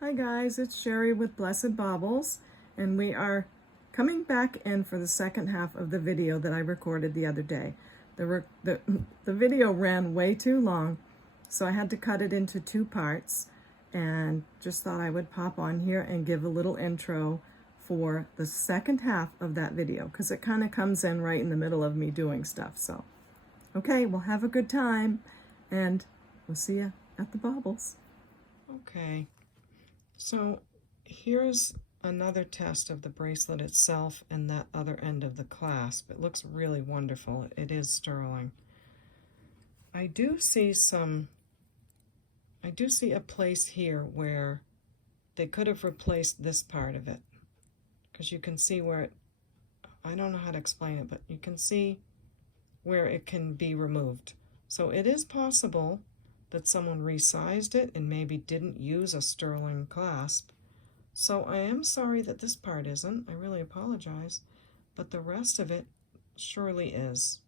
Hi guys, it's Sherry with Blessed Baubles, and we are coming back in for the second half of the video that I recorded the other day. The video ran way too long, so I had to cut it into two parts, and just thought I would pop on here and give a little intro for the second half of that video, because it kind of comes in right in the middle of me doing stuff. So, okay, we'll have a good time, and we'll see you at the Baubles. Okay. So here's another test of the bracelet itself and that other end of the clasp. It looks really wonderful. It is sterling. I do see a place here where they could have replaced this part of it, because you can see where I don't know how to explain it, but you can see where it can be removed. So it is possible that someone resized it and maybe didn't use a sterling clasp. So I am sorry that this part isn't. I really apologize. But the rest of it surely is.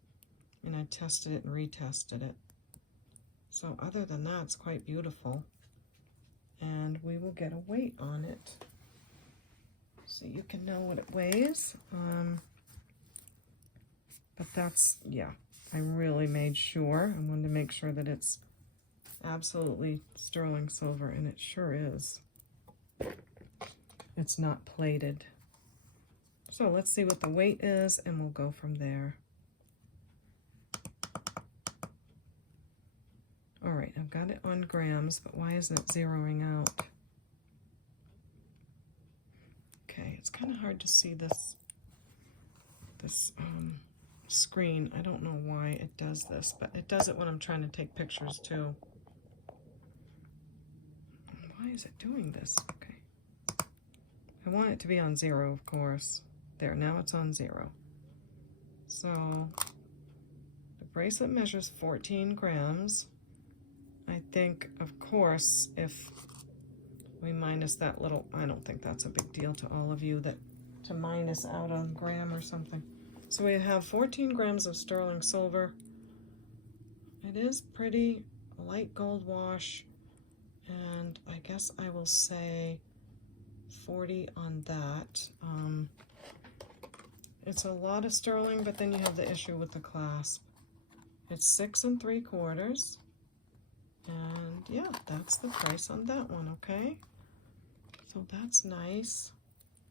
And I tested it and retested it. So other than that, it's quite beautiful. And we will get a weight on it, so you can know what it weighs. But that's, yeah, I really made sure. I wanted to make sure that it's absolutely sterling silver, and it sure is. It's not plated. So let's see what the weight is, and we'll go from there. All right, I've got it on grams, but why isn't it zeroing out? Okay, it's kind of hard to see this screen. I don't know why it does this, but it does it when I'm trying to take pictures too. Why is it doing this? Okay. I want it to be on 0, of course. There, now it's on 0. So the bracelet measures 14 grams. I think, of course, if we minus that little, I don't think that's a big deal to all of you, that to minus out on gram or something. So we have 14 grams of sterling silver. It is pretty light gold wash. And I guess I will say 40 on that. It's a lot of sterling, but then you have the issue with the clasp. It's 6 3/4. And yeah, that's the price on that one, okay? So that's nice.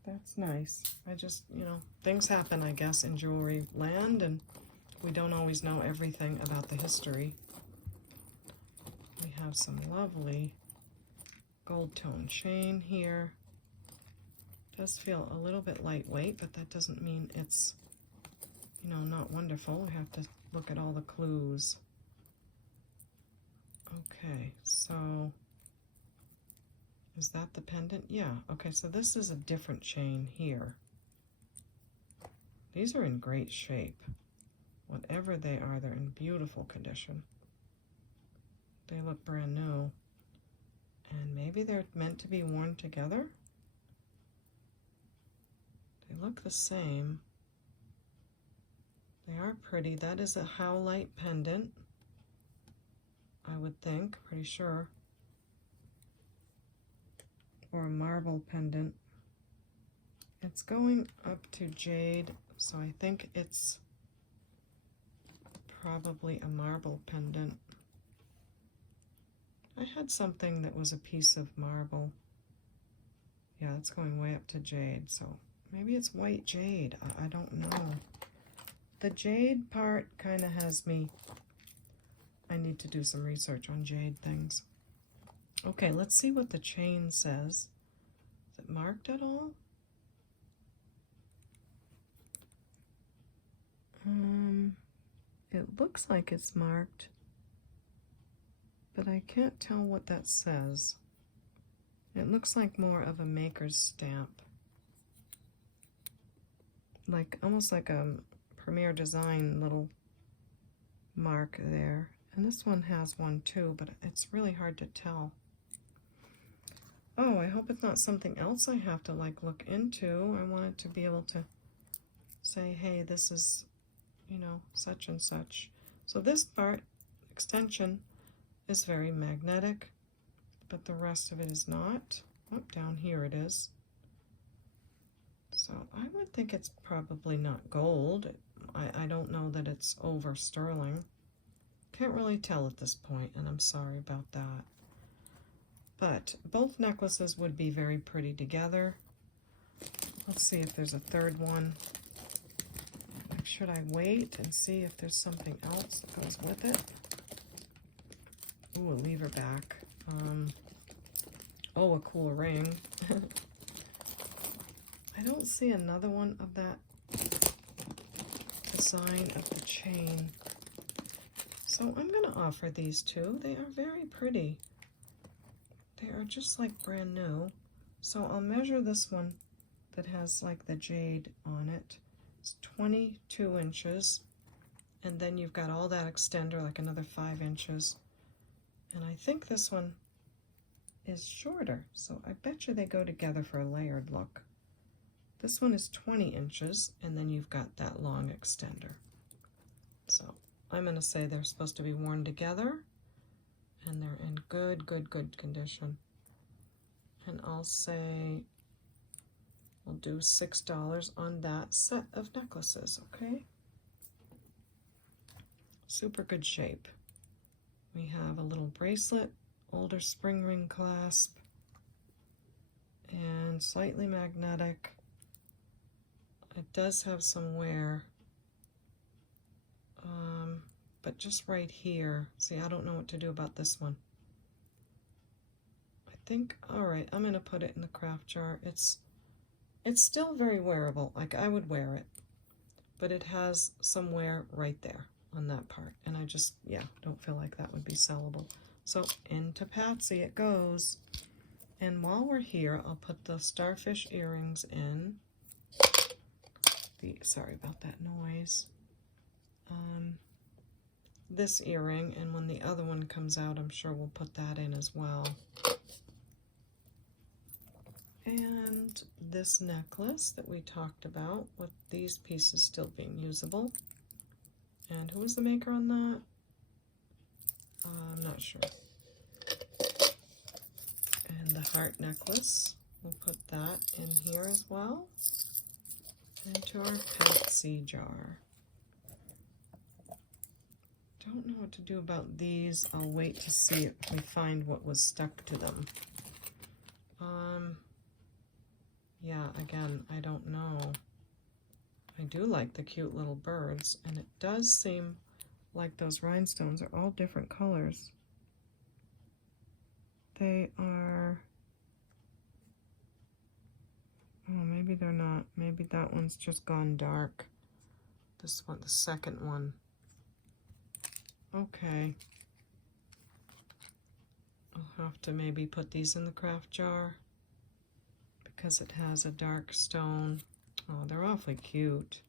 That's nice. I just, things happen, I guess, in jewelry land, and we don't always know everything about the history. We have some lovely gold tone chain here. Does feel a little bit lightweight, but that doesn't mean it's, not wonderful. We have to look at all the clues. Okay, so is that the pendant? Yeah, okay, so this is a different chain here. These are in great shape. Whatever they are, they're in beautiful condition. They look brand new. And maybe they're meant to be worn together. They look the same. They are pretty. That is a howlite pendant, I would think, pretty sure. Or a marble pendant. It's going up to jade, so I think it's probably a marble pendant. I had something that was a piece of marble. Yeah, it's going way up to jade, so maybe it's white jade. I don't know. The jade part kind of has me. I need to do some research on jade things. Okay, let's see what the chain says. Is it marked at all? It looks like it's marked, but I can't tell what that says. It looks like more of a maker's stamp. Like, almost like a Premier Design little mark there. And this one has one too, but it's really hard to tell. Oh, I hope it's not something else I have to look into. I want it to be able to say, hey, this is, such and such. So this part, extension, is very magnetic, but the rest of it is not. Oh, down here it is. So I would think it's probably not gold. I don't know that it's over sterling. Can't really tell at this point, and I'm sorry about that. But both necklaces would be very pretty together. Let's see if there's a third one. Should I wait and see if there's something else that goes with it? Ooh, a lever back. Oh, a cool ring. I don't see another one of that design of the chain. So I'm going to offer these two. They are very pretty. They are just like brand new. So I'll measure this one that has like the jade on it. It's 22 inches. And then you've got all that extender, like another 5 inches. And I think this one is shorter. So I bet you they go together for a layered look. This one is 20 inches, and then you've got that long extender. So I'm going to say they're supposed to be worn together, and they're in good condition. And I'll say we'll do $6 on that set of necklaces, okay? Super good shape. We have a little bracelet, older spring ring clasp, and slightly magnetic. It does have some wear, but just right here. See, I don't know what to do about this one. I think, all right, I'm gonna put it in the craft jar. It's still very wearable, like I would wear it, but it has some wear right there on that part, and I just, yeah, don't feel like that would be sellable. So into Patsy it goes. And while we're here, I'll put the starfish earrings in. Sorry about that noise. This earring, and when the other one comes out, I'm sure we'll put that in as well. And this necklace that we talked about, with these pieces still being usable. And who was the maker on that? I'm not sure. And the heart necklace, we'll put that in here as well. Into our Patsy jar. Don't know what to do about these. I'll wait to see if we find what was stuck to them. Yeah, again, I don't know. I do like the cute little birds, and it does seem like those rhinestones are all different colors. They are... Oh, maybe they're not. Maybe that one's just gone dark. This one, the second one. Okay. I'll have to maybe put these in the craft jar because it has a dark stone. Oh, they're awfully cute.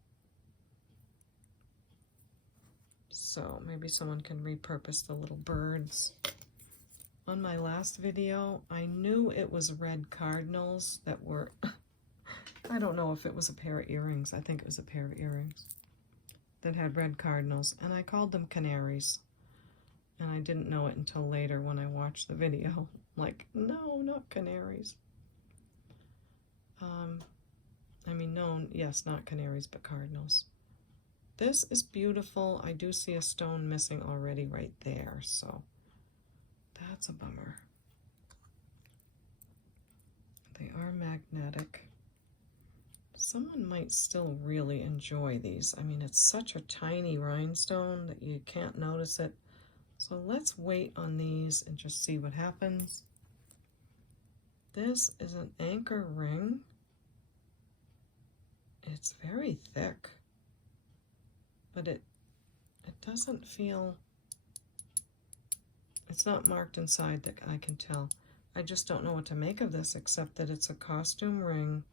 So maybe someone can repurpose the little birds. On my last video, I knew it was red cardinals that were... I don't know if it was a pair of earrings. I think it was a pair of earrings that had red cardinals, and I called them canaries. And I didn't know it until later when I watched the video. Like, no, not canaries. I mean, no, yes, not canaries, but cardinals. This is beautiful. I do see a stone missing already right there, so that's a bummer. They are magnetic. Someone might still really enjoy these. I mean, it's such a tiny rhinestone that you can't notice it. So let's wait on these and just see what happens. This is an anchor ring. It's very thick, but it doesn't feel, it's not marked inside that I can tell. I just don't know what to make of this except that it's a costume ring.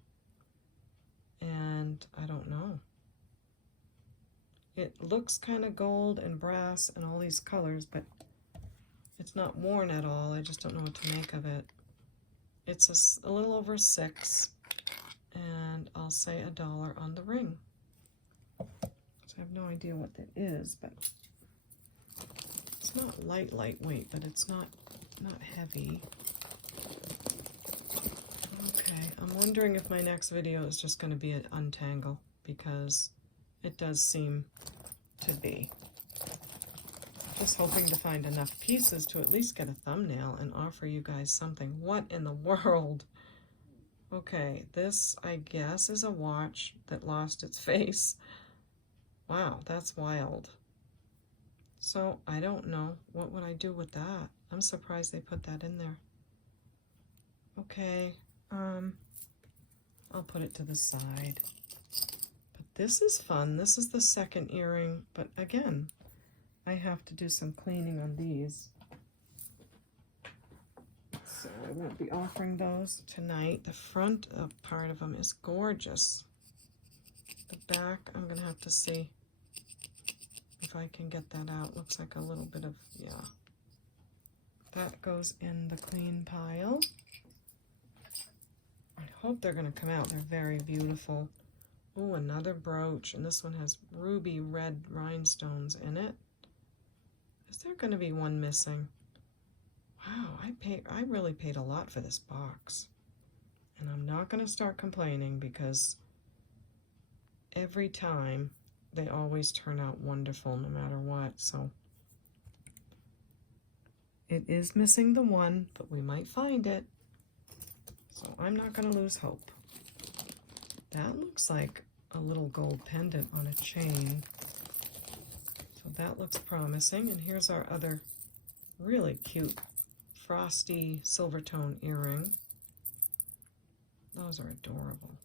And I don't know. It looks kind of gold and brass and all these colors, but it's not worn at all. I just don't know what to make of it. It's a little over $6, and I'll say $1 on the ring. So I have no idea what that is, but it's not lightweight, but it's not heavy. I'm wondering if my next video is just going to be an untangle, because it does seem to be. Just hoping to find enough pieces to at least get a thumbnail and offer you guys something. What in the world? Okay, this, I guess, is a watch that lost its face. Wow, that's wild. So, I don't know. What would I do with that? I'm surprised they put that in there. Okay, I'll put it to the side. But this is fun. This is the second earring, but again, I have to do some cleaning on these. So I won't be offering those tonight. The front part of them is gorgeous. The back, I'm going to have to see if I can get that out. Looks like a little bit of, yeah. That goes in the clean pile. I hope they're going to come out. They're very beautiful. Oh, another brooch. And this one has ruby red rhinestones in it. Is there going to be one missing? Wow, I really paid a lot for this box. And I'm not going to start complaining, because every time they always turn out wonderful no matter what. So it is missing the one, but we might find it. So I'm not going to lose hope. That looks like a little gold pendant on a chain. So that looks promising. And here's our other really cute frosty silver tone earring. Those are adorable.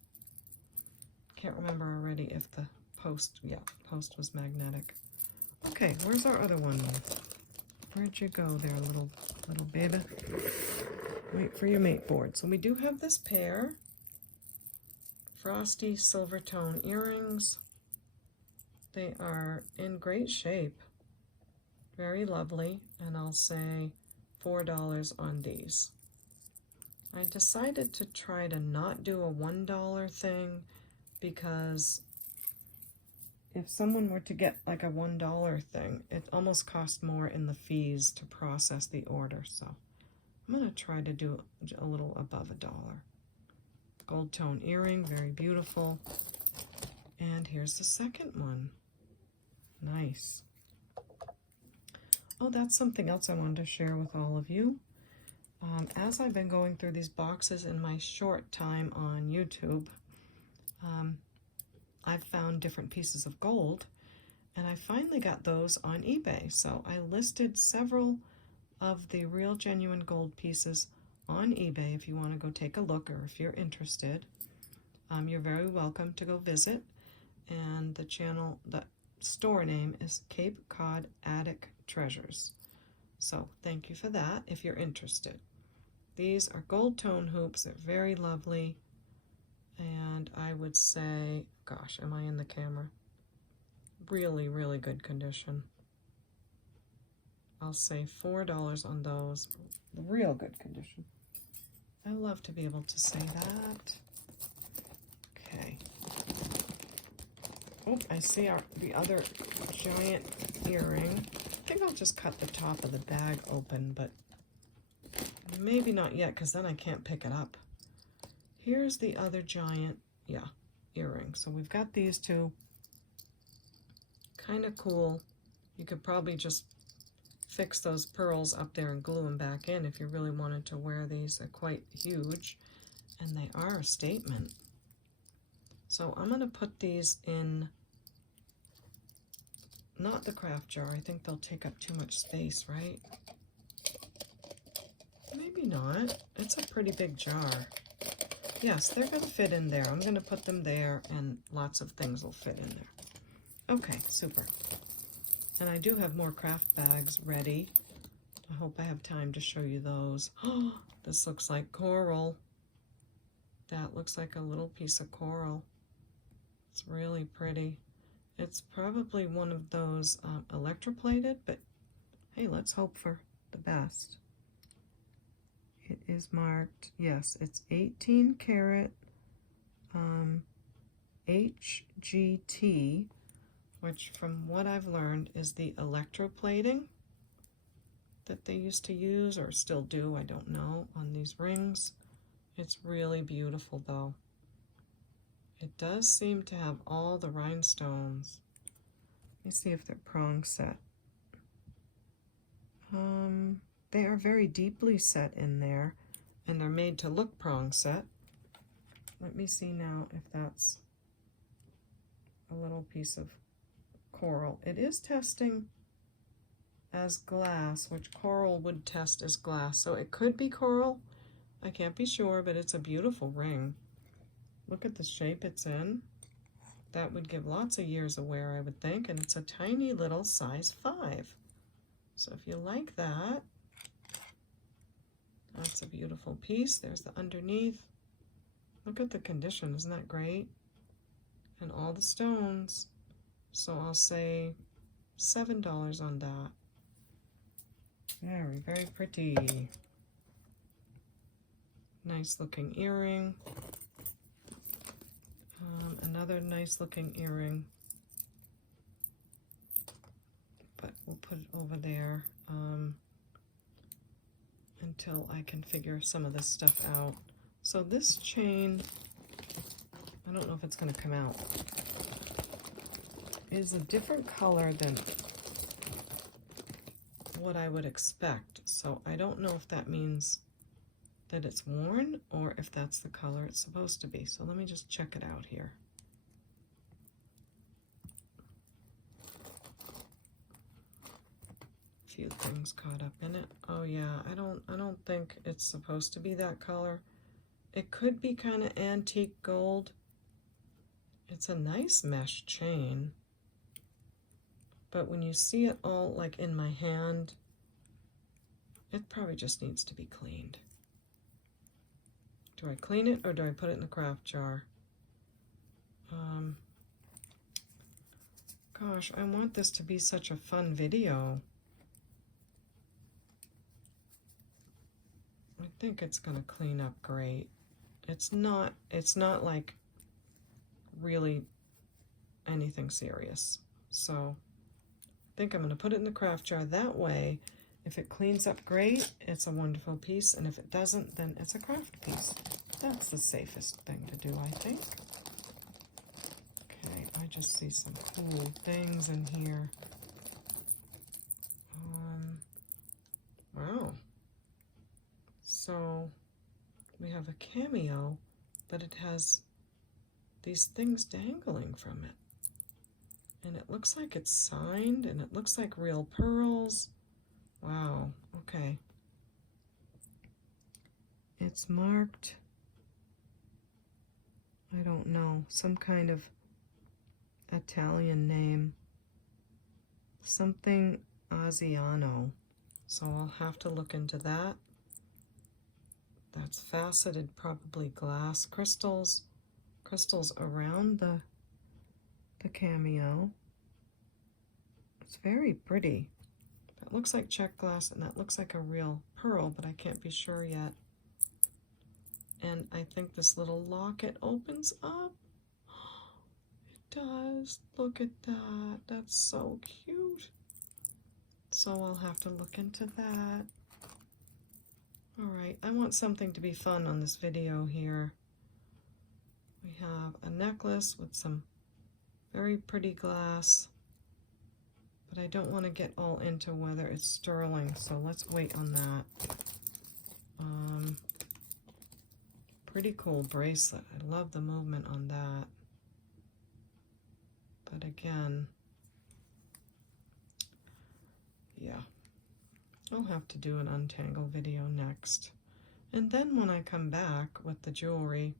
Can't remember already if the post, yeah, post was magnetic. Okay, where's our other one? Where'd you go there, little baby? Wait for your mate board. So we do have this pair. Frosty silver tone earrings. They are in great shape. Very lovely. And I'll say $4 on these. I decided to try to not do a $1 thing, because if someone were to get like a $1 thing, it almost costs more in the fees to process the order. So I'm going to try to do a little above $1. Gold tone earring, very beautiful. And here's the second one. Nice. Oh, that's something else I wanted to share with all of you. As I've been going through these boxes in my short time on YouTube, I've found different pieces of gold, and I finally got those on eBay. So I listed several of the real genuine gold pieces on eBay if you want to go take a look, or if you're interested. You're very welcome to go visit, and the store name is CapeCodEbayGirl. So thank you for that if you're interested. These are gold tone hoops. They're very lovely, and I would say, gosh, am I in the camera? Really, really good condition. I'll say $4 on those. Real good condition. I love to be able to say that. Okay. Oh, I see the other giant earring. I think I'll just cut the top of the bag open, but maybe not yet, because then I can't pick it up. Here's the other giant, yeah, earring. So we've got these two. Kind of cool. You could probably just fix those pearls up there and glue them back in if you really wanted to wear these. They're quite huge, and they are a statement. So I'm going to put these in, not the craft jar. I think they'll take up too much space, right? Maybe not. It's a pretty big jar. Yes, they're going to fit in there. I'm going to put them there, and lots of things will fit in there. Okay, super. And I do have more craft bags ready. I hope I have time to show you those. Oh, this looks like coral. That looks like a little piece of coral. It's really pretty. It's probably one of those electroplated, but hey, let's hope for the best. It is marked, yes, it's 18 karat HGT, which from what I've learned is the electroplating that they used to use, or still do, I don't know, on these rings. It's really beautiful though. It does seem to have all the rhinestones. Let me see if they're prong set. They are very deeply set in there, and they're made to look prong set. Let me see now if that's a little piece of coral. It is testing as glass, which coral would test as glass, so it could be coral. I can't be sure, but it's a beautiful ring. Look at the shape it's in. That would give lots of years of wear, I would think, and it's a tiny little size 5. So if you like that, that's a beautiful piece. There's the underneath. Look at the condition, isn't that great? And all the stones. So I'll say $7 on that. Very, very pretty. Nice looking earring. Another nice looking earring. But we'll put it over there until I can figure some of this stuff out. So this chain, I don't know if it's going to come out, is a different color than what I would expect. So I don't know if that means that it's worn or if that's the color it's supposed to be. So let me just check it out here. Few things caught up in it. Oh yeah, I don't think it's supposed to be that color. It could be kind of antique gold. It's a nice mesh chain, but when you see it all like in my hand, it probably just needs to be cleaned. Do I clean it or do I put it in the craft jar? Gosh, I want this to be such a fun video. I think it's going to clean up great. It's not like really anything serious. So I think I'm going to put it in the craft jar. That way, if it cleans up great, it's a wonderful piece. And if it doesn't, then it's a craft piece. That's the safest thing to do, I think. Okay, I just see some cool things in here. Wow. So we have a Cameo, but it has these things dangling from it. And it looks like it's signed, and it looks like real pearls. Wow, okay. It's marked, I don't know, some kind of Italian name. Something Asiano. So I'll have to look into that. That's faceted, probably glass crystals. Crystals around the Cameo. It's very pretty. That looks like check glass, and that looks like a real pearl, but I can't be sure yet. And I think this little locket opens up. It does. Look at that. That's so cute. So I'll have to look into that. All right, I want something to be fun on this video here. We have a necklace with some very pretty glass, but I don't want to get all into whether it's sterling, so let's wait on that. Pretty cool bracelet. I love the movement on that. But again, yeah, I'll have to do an untangle video next. And then when I come back with the jewelry,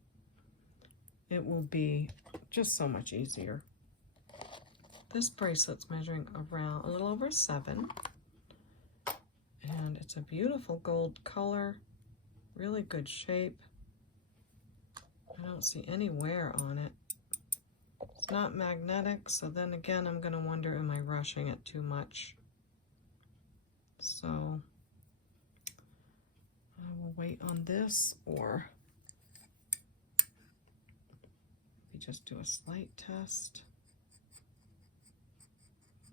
it will be just so much easier. This bracelet's measuring around a little over 7. And it's a beautiful gold color, really good shape. I don't see any wear on it. It's not magnetic, so then again, I'm going to wonder, am I rushing it too much? So I will wait on this, or we just do a slight test.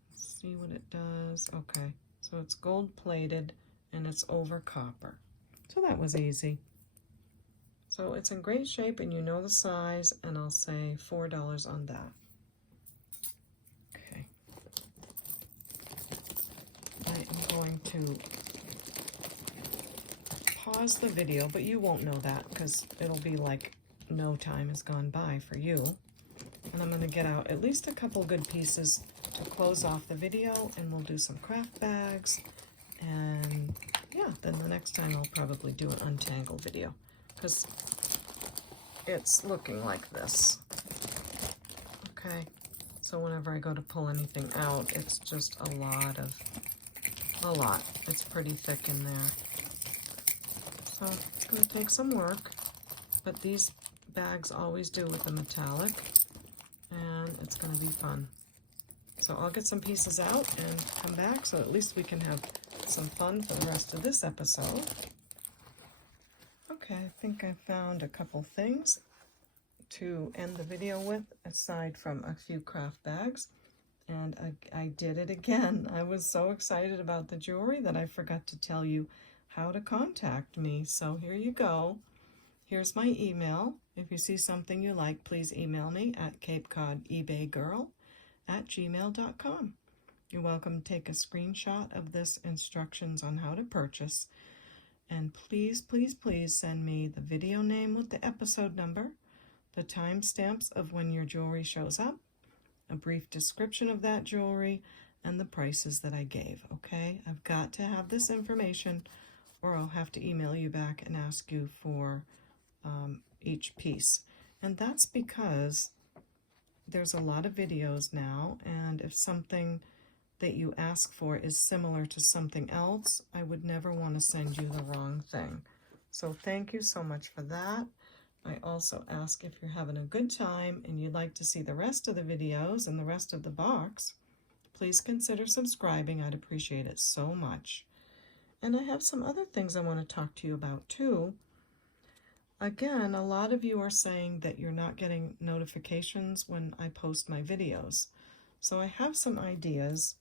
Let's see what it does. Okay, so it's gold plated and it's over copper. So that was easy. So it's in great shape and you know the size, and I'll say $4 on that. Okay. I am going to pause the video, but you won't know that because it'll be like no time has gone by for you. And I'm going to get out at least a couple good pieces to close off the video, and we'll do some craft bags. And yeah, then the next time I'll probably do an untangle video because it's looking like this. Okay, so whenever I go to pull anything out, it's just a lot. It's pretty thick in there. So it's going to take some work, but these bags always do with the metallic, and it's going to be fun. So I'll get some pieces out and come back, so at least we can have some fun for the rest of this episode. Okay, I think I found a couple things to end the video with, aside from a few craft bags. And I did it again. I was so excited about the jewelry that I forgot to tell you how to contact me. So here you go. Here's my email. If you see something you like, please email me at CapeCodEbayGirl@gmail.com. You're welcome to take a screenshot of this instructions on how to purchase. And please, please, please send me the video name with the episode number, the timestamps of when your jewelry shows up, a brief description of that jewelry, and the prices that I gave, okay? I've got to have this information, or I'll have to email you back and ask you for each piece. And that's because there's a lot of videos now, and if something that you ask for is similar to something else, I would never want to send you the wrong thing. So thank you so much for that. I also ask if you're having a good time and you'd like to see the rest of the videos and the rest of the box, please consider subscribing. I'd appreciate it so much. And I have some other things I want to talk to you about too. Again, a lot of you are saying that you're not getting notifications when I post my videos. So I have some ideas.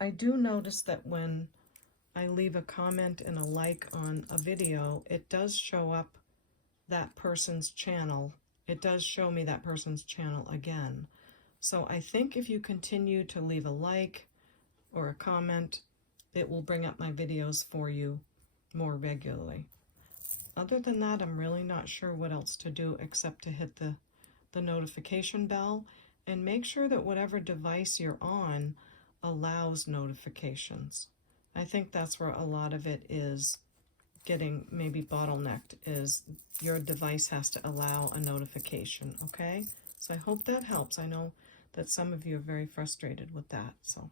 I do notice that when I leave a comment and a like on a video, it does show up that person's channel. It does show me that person's channel again. So I think if you continue to leave a like or a comment, it will bring up my videos for you more regularly. Other than that, I'm really not sure what else to do except to hit the notification bell and make sure that whatever device you're on allows notifications. I think that's where a lot of it is getting maybe bottlenecked, is your device has to allow a notification, okay? So I hope that helps. I know that some of you are very frustrated with that, so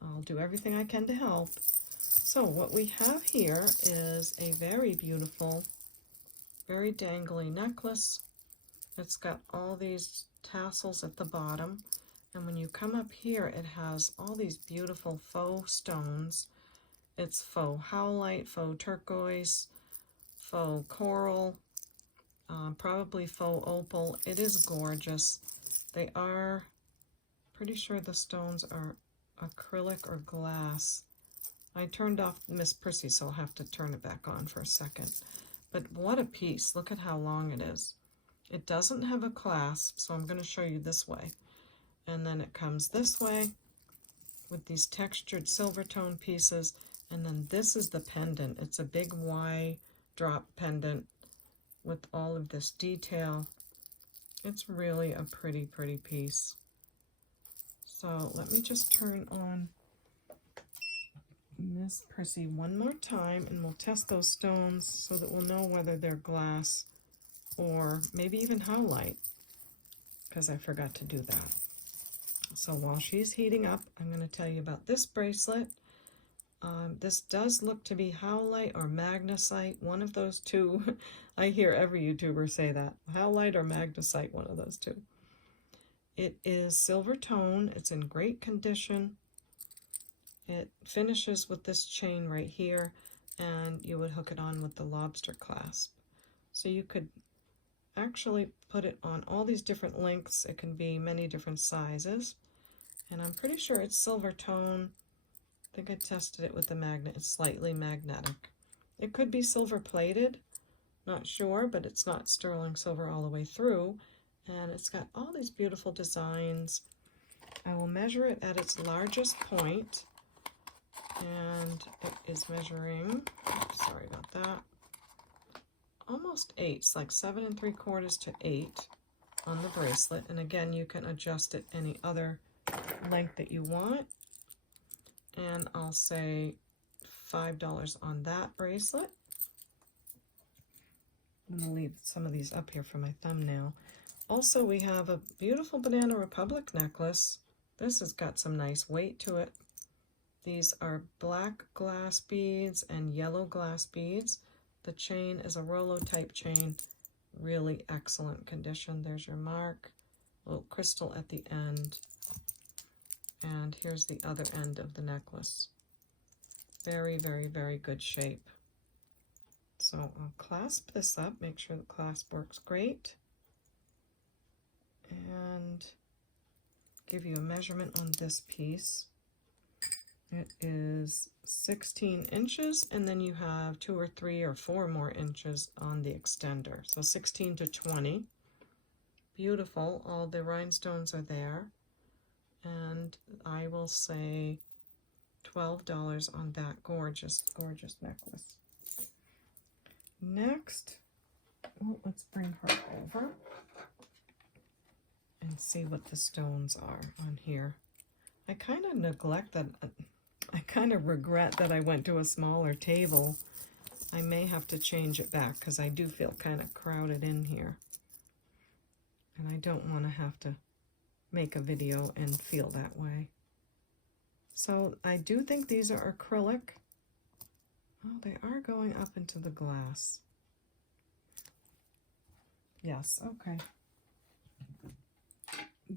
I'll do everything I can to help. So what we have here is a very beautiful, very dangly necklace. It's got all these tassels at the bottom, and when you come up here, it has all these beautiful faux stones. It's faux howlite, faux turquoise, faux coral, probably faux opal. It is gorgeous. They are, pretty sure the stones are acrylic or glass. I turned off Miss Prissy, so I'll have to turn it back on for a second. But what a piece. Look at how long it is. It doesn't have a clasp, so I'm going to show you this way. And then it comes this way with these textured silver tone pieces. And then this is the pendant. It's a big Y drop pendant with all of this detail. It's really a pretty, pretty piece. So let me just turn on Miss Prissy one more time, and we'll test those stones so that we'll know whether they're glass or maybe even howlite, because I forgot to do that. So while she's heating up, I'm going to tell you about this bracelet. This does look to be howlite or magnesite, one of those two. I hear every YouTuber say that. Howlite or magnesite, one of those two. It is silver tone. It's in great condition. It finishes with this chain right here, and you would hook it on with the lobster clasp. So you could actually put it on all these different lengths. It can be many different sizes. And I'm pretty sure it's silver tone. I think I tested it with the magnet. It's slightly magnetic. It could be silver plated, Not sure, but it's not sterling silver all the way through. And it's got all these beautiful designs. I will measure it at its largest point, and it is measuring, sorry about that, almost 8. It's like 7 3/4 to 8 on the bracelet. And again, you can adjust it any other length that you want. And I'll say $5 on that bracelet. I'm going to leave some of these up here for my thumbnail. Also, we have a beautiful Banana Republic necklace. This has got some nice weight to it. These are black glass beads and yellow glass beads. The chain is a Rolo type chain. Really excellent condition. There's your mark. A little crystal at the end. And here's the other end of the necklace. Very, very, very good shape. So I'll clasp this up, make sure the clasp works great, and give you a measurement on this piece. It is 16 inches, and then you have 2 or 3 or 4 more inches on the extender. So 16 to 20. Beautiful. All the rhinestones are there. And I will say $12 on that gorgeous, gorgeous necklace. Next, well, let's bring her over and see what the stones are on here. I kind of neglect that. I kind of regret that I went to a smaller table. I may have to change it back because I do feel kind of crowded in here. And I don't want to have to make a video and feel that way. So I do think these are acrylic. Oh, they are going up into the glass. Yes, okay.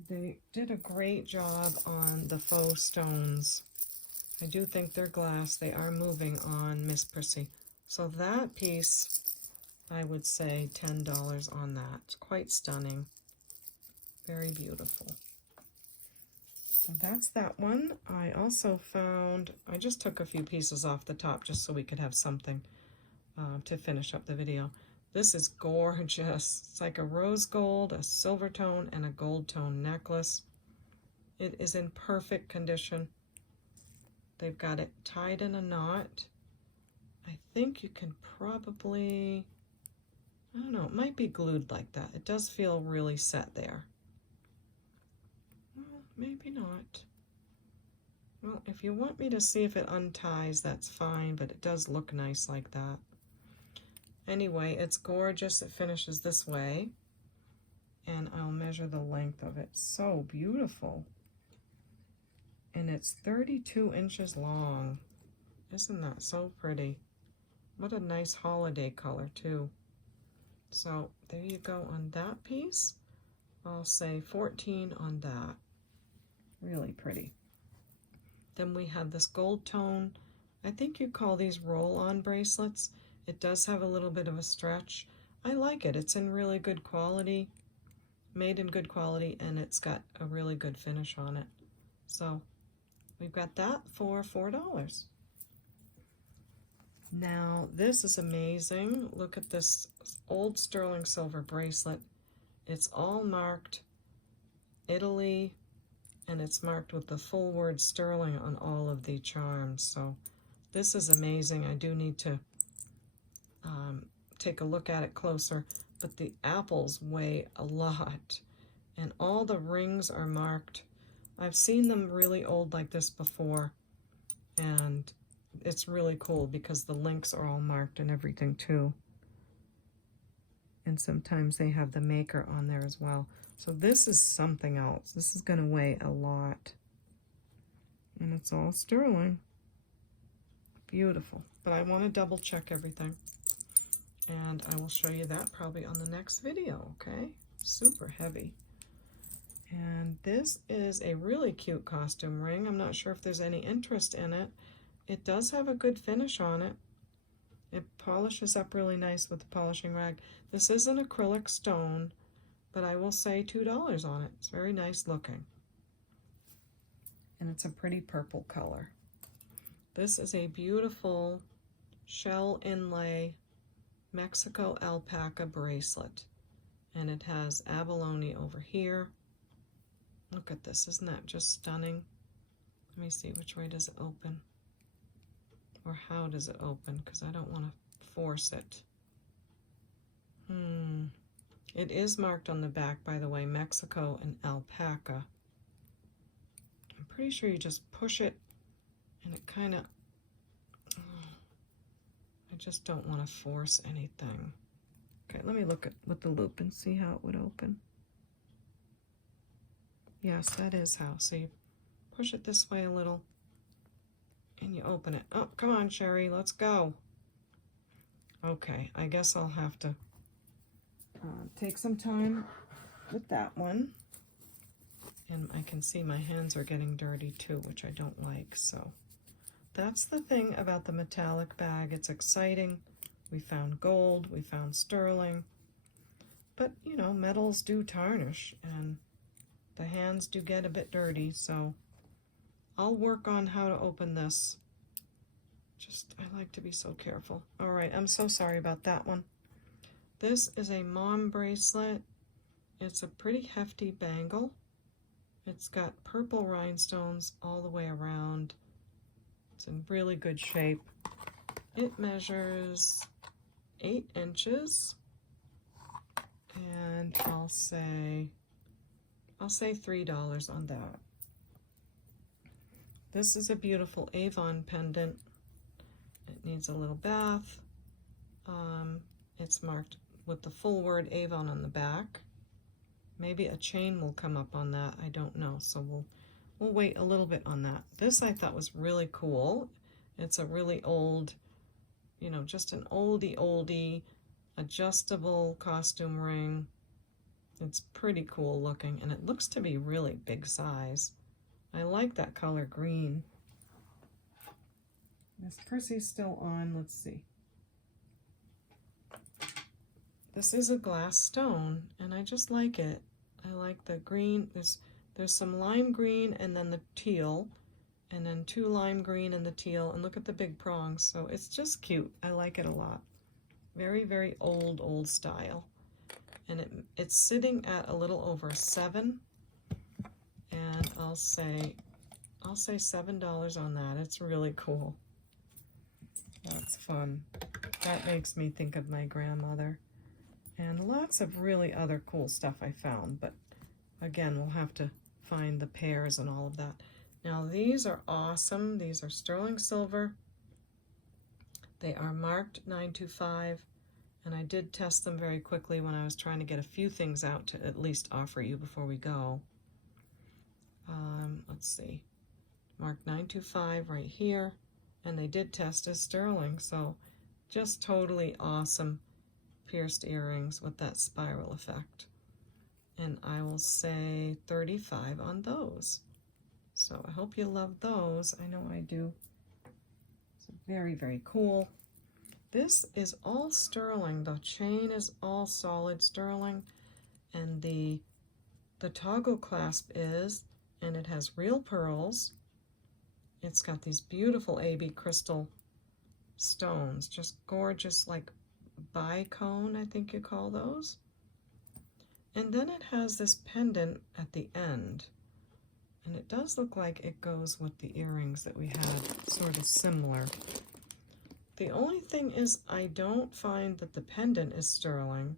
They did a great job on the faux stones. I do think they're glass. They are moving on Miss Prissy. So that piece, I would say $10 on that. It's quite stunning. Very beautiful. So that's that one. I also found, I just took a few pieces off the top just so we could have something to finish up the video. This is gorgeous. It's like a rose gold, a silver tone, and a gold tone necklace. It is in perfect condition. They've got it tied in a knot. I think you can probably, I don't know, it might be glued like that. It does feel really set there. Well, maybe not. Well, if you want me to see if it unties, that's fine, but it does look nice like that. Anyway, it's gorgeous. It finishes this way, and I'll measure the length of it. So beautiful. And it's 32 inches long. Isn't that so pretty? What a nice holiday color, too. So there you go on that piece. I'll say 14 on that. Really pretty. Then we have this gold tone. I think you call these roll-on bracelets. It does have a little bit of a stretch. I like it. It's in really good quality, made in good quality, and it's got a really good finish on it. So we've got that for $4. Now this is amazing. Look at this old sterling silver bracelet. It's all marked Italy, and it's marked with the full word sterling on all of the charms. So this is amazing. I do need to take a look at it closer, but the apples weigh a lot, and all the rings are marked. I've seen them really old like this before, and it's really cool because the links are all marked and everything too. And sometimes they have the maker on there as well. So this is something else. This is going to weigh a lot. And it's all sterling. Beautiful. But I want to double check everything. And I will show you that probably on the next video, okay? Super heavy. And this is a really cute costume ring. I'm not sure if there's any interest in it. It does have a good finish on it. It polishes up really nice with the polishing rag. This is an acrylic stone, but I will say $2 on it. It's very nice looking. And it's a pretty purple color. This is a beautiful shell inlay Mexico alpaca bracelet. And it has abalone over here. Look at this, isn't that just stunning? Let me see, which way does it open? Or how does it open? Because I don't want to force it. It is marked on the back, by the way, Mexico and alpaca. I'm pretty sure you just push it and it kind of, I just don't want to force anything. Okay, let me look at with the loop and see how it would open. Yes, that is how. So you push it this way a little and you open it. Oh, come on, Sherry, let's go. Okay, I guess I'll have to take some time with that one. And I can see my hands are getting dirty too, which I don't like. So that's the thing about the metallic bag. It's exciting. We found gold, we found sterling, but you know, metals do tarnish and the hands do get a bit dirty, so I'll work on how to open this. I like to be so careful. All right, I'm so sorry about that one. This is a mom bracelet. It's a pretty hefty bangle. It's got purple rhinestones all the way around. It's in really good shape. It measures 8 inches, and I'll say $3 on that. This is a beautiful Avon pendant. It needs a little bath. It's marked with the full word Avon on the back. Maybe a chain will come up on that, I don't know, so we'll wait a little bit on that. This I thought was really cool. It's a really old, you know, just an oldie adjustable costume ring. It's pretty cool looking, and it looks to be really big size. I like that color green. This Prissy's still on. Let's see. This is a glass stone, and I just like it. I like the green. There's some lime green and then the teal, and then 2 lime green and the teal, and look at the big prongs. So it's just cute. I like it a lot. Very, very old style. And it's sitting at a little over 7, and I'll say $7 on that. It's really cool. That's fun. That makes me think of my grandmother. And lots of really other cool stuff I found, but again, we'll have to find the pairs and all of that. Now these are awesome. These are sterling silver. They are marked 925, and I did test them very quickly when I was trying to get a few things out to at least offer you before we go. Let's see, marked 925 right here, and they did test as sterling, so just totally awesome pierced earrings with that spiral effect. And I will say 35 on those. So I hope you love those. I know I do. It's very, very cool. This is all sterling. The chain is all solid sterling, and the toggle clasp is, and it has real pearls. It's got these beautiful AB crystal stones, just gorgeous, like bicone, I think you call those. And then it has this pendant at the end, and it does look like it goes with the earrings that we had, sort of similar. The only thing is I don't find that the pendant is sterling,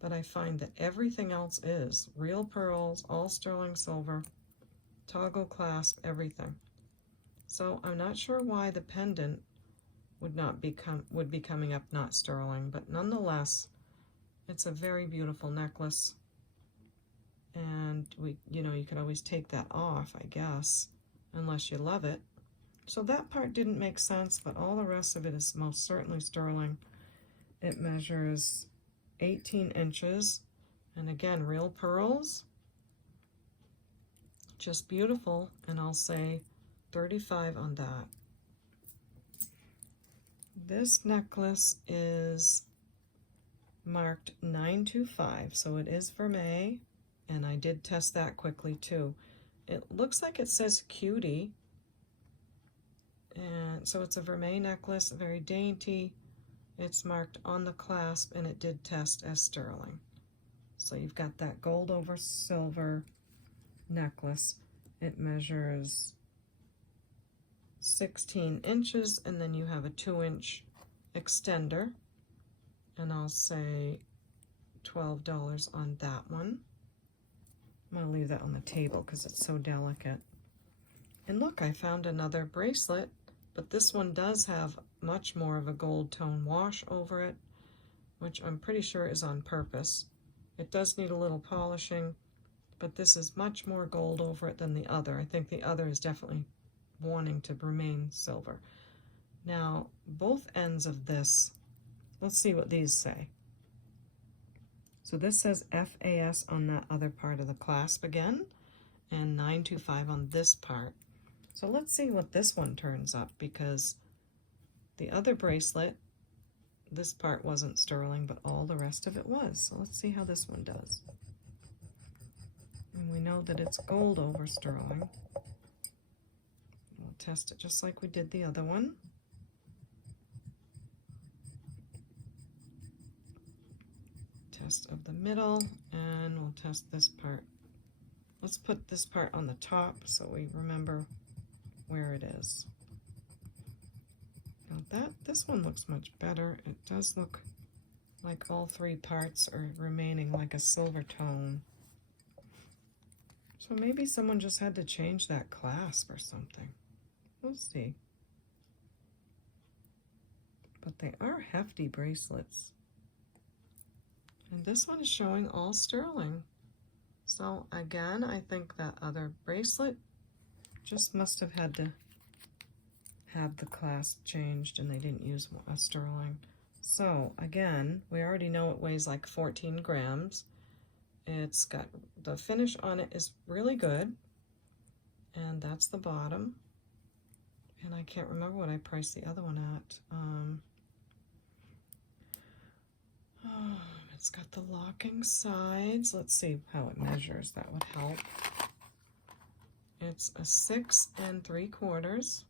but I find that everything else is. Real pearls, all sterling silver, toggle clasp, everything. So I'm not sure why the pendant would be coming up not sterling, but nonetheless, it's a very beautiful necklace. And you can always take that off, I guess, unless you love it. So that part didn't make sense, but all the rest of it is most certainly sterling. It measures 18 inches, and again, real pearls. Just beautiful, and I'll say 35 on that. This necklace is marked 925, so it is Vermeil, and I did test that quickly too. It looks like it says cutie, and so it's a Vermeil necklace, very dainty. it's marked on the clasp and it did test as sterling. So you've got that gold over silver necklace. It measures 16 inches, and then you have a 2-inch extender, and I'll say $12 on that one. I'm gonna leave that on the table because it's so delicate. And look, I found another bracelet, but this one does have much more of a gold tone wash over it, which I'm pretty sure is on purpose. It does need a little polishing, but this is much more gold over it than the other. I think the other is definitely wanting to remain silver. Now, both ends of this, let's see what these say. So this says FAS on that other part of the clasp again, and 925 on this part. So let's see what this one turns up, because the other bracelet, this part wasn't sterling, but all the rest of it was. So let's see how this one does. And we know that it's gold over sterling. We'll test it just like we did the other one. Test of the middle, and we'll test this part. Let's put this part on the top so we remember where it is. Now this one looks much better. It does look like all three parts are remaining like a silver tone. So maybe someone just had to change that clasp or something. We'll see. But they are hefty bracelets. And this one is showing all sterling. So again, I think that other bracelet just must have had to have the clasp changed and they didn't use a sterling. So again, we already know it weighs like 14 grams. It's got, the finish on it is really good. And that's the bottom. And I can't remember what I priced the other one at. It's got the locking sides. Let's see how it measures. That would help. It's a 6 3/4.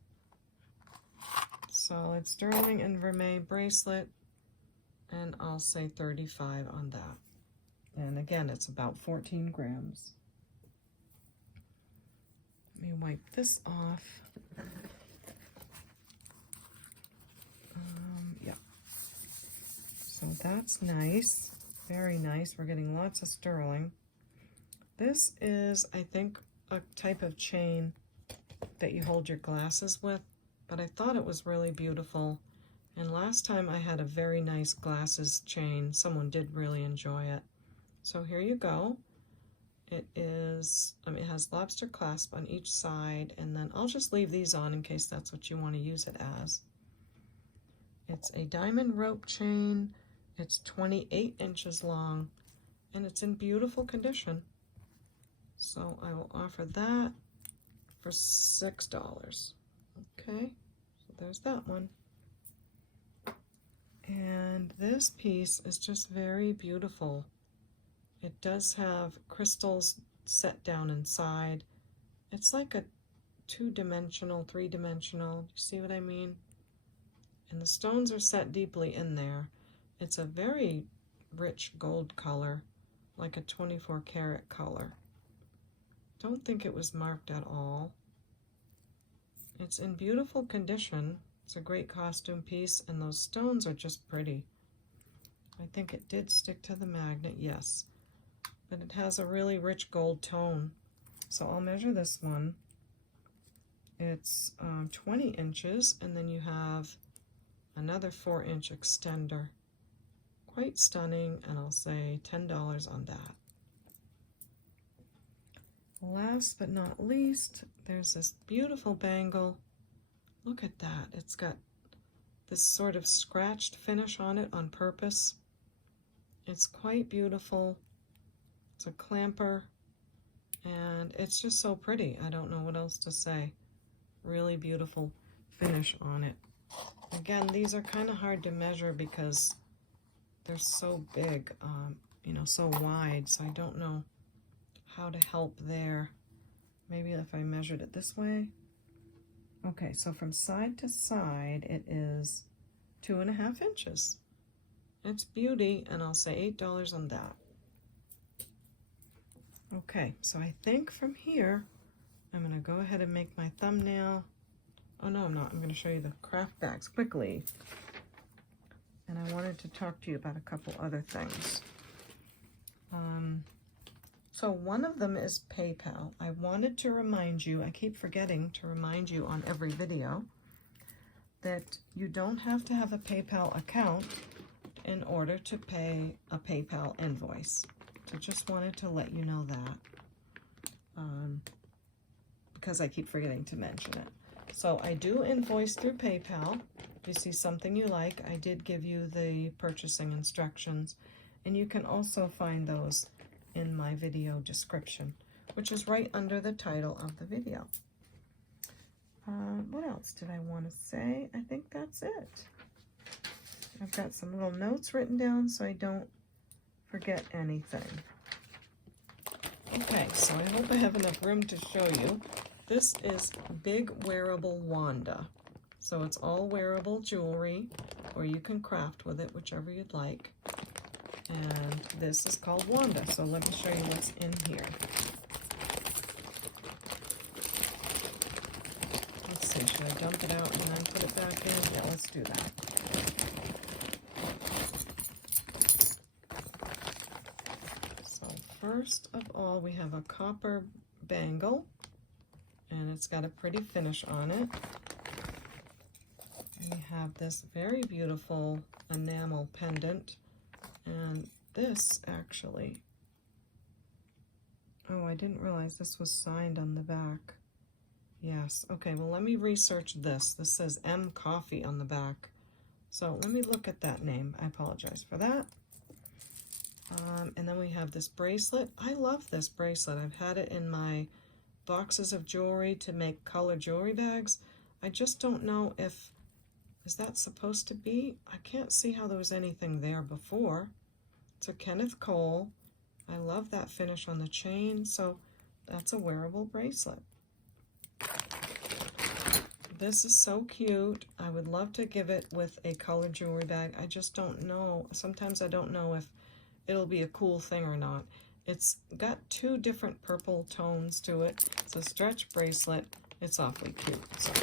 Solid sterling and Vermeil bracelet, and I'll say 35 on that. And again, it's about 14 grams. Let me wipe this off. Yeah. So that's nice. Very nice. We're getting lots of sterling. This is, I think, a type of chain that you hold your glasses with, but I thought it was really beautiful. And last time I had a very nice glasses chain. Someone did really enjoy it. So here you go. It is, it has lobster clasp on each side, and then I'll just leave these on in case that's what you want to use it as. It's a diamond rope chain. It's 28 inches long, and it's in beautiful condition. So I will offer that for $6. Okay, so there's that one. And this piece is just very beautiful. It does have crystals set down inside. It's like a 2-dimensional, 3-dimensional. You see what I mean? And the stones are set deeply in there. It's a very rich gold color, like a 24 karat color. Don't think it was marked at all. It's in beautiful condition. It's a great costume piece, and those stones are just pretty. I think it did stick to the magnet, yes. But it has a really rich gold tone. So I'll measure this one. It's 20 inches, and then you have another 4-inch extender. Quite stunning, and I'll say $10 on that. Last but not least, there's this beautiful bangle. Look at that. It's got this sort of scratched finish on it on purpose. It's quite beautiful. It's a clamper, and it's just so pretty. I don't know what else to say. Really beautiful finish on it. Again, these are kind of hard to measure because they're so big, you know, so wide, so I don't know how to help there. Maybe if I measured it this way. Okay, so from side to side, it is 2.5 inches. It's beauty, and I'll say $8 on that. Okay, so I think from here, I'm gonna go ahead and make my thumbnail. Oh no, I'm not. I'm gonna show you the craft bags quickly. And I wanted to talk to you about a couple other things. So one of them is PayPal. I wanted to remind you, I keep forgetting to remind you on every video, that you don't have to have a PayPal account in order to pay a PayPal invoice. So just wanted to let you know that, because I keep forgetting to mention it. So I do invoice through PayPal. If you see something you like, I did give you the purchasing instructions, and you can also find those in my video description, which is right under the title of the video. What else did I want to say? I think that's it. I've got some little notes written down so I don't forget anything. Okay, so I hope I have enough room to show you. This is Big Wearable Wanda. So it's all wearable jewelry, or you can craft with it, whichever you'd like. And this is called Wanda. So let me show you what's in here. Let's see, should I dump it out and then put it back in? Yeah, let's do that. So first of all, we have a copper bangle, and it's got a pretty finish on it. And we have this very beautiful enamel pendant. And this actually, oh, I didn't realize this was signed on the back. Yes, okay, well, let me research this. This says M Coffee on the back. So let me look at that name. I apologize for that. And then we have this bracelet. I love this bracelet. I've had it in my boxes of jewelry to make color jewelry bags. I just don't know if, is that supposed to be? I can't see how there was anything there before. It's a Kenneth Cole. I love that finish on the chain, so that's a wearable bracelet. This is so cute. I would love to give it with a colored jewelry bag. I just don't know. Sometimes I don't know if it'll be a cool thing or not. It's got two different purple tones to it. It's a stretch bracelet. It's awfully cute. So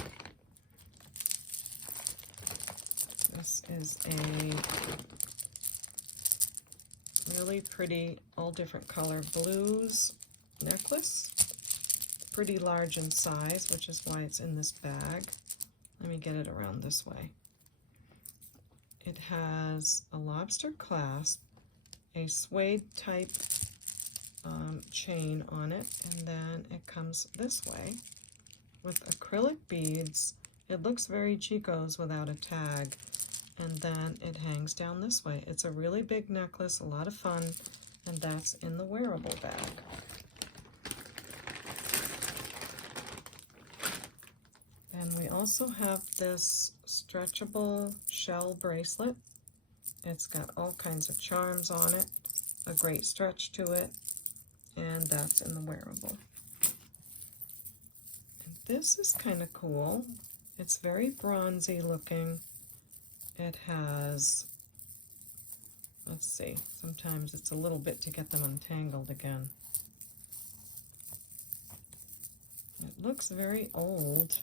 this is a really pretty, all different color blues necklace. Pretty large in size, which is why it's in this bag. Let me get it around this way. It has a lobster clasp, a suede type chain on it, and then it comes this way with acrylic beads. It looks very Chico's without a tag. And then it hangs down this way. It's a really big necklace, a lot of fun, and that's in the wearable bag. And we also have this stretchable shell bracelet. It's got all kinds of charms on it, a great stretch to it, and that's in the wearable. And this is kind of cool. It's very bronzy looking. It has, let's see, sometimes it's a little bit to get them untangled again. It looks very old.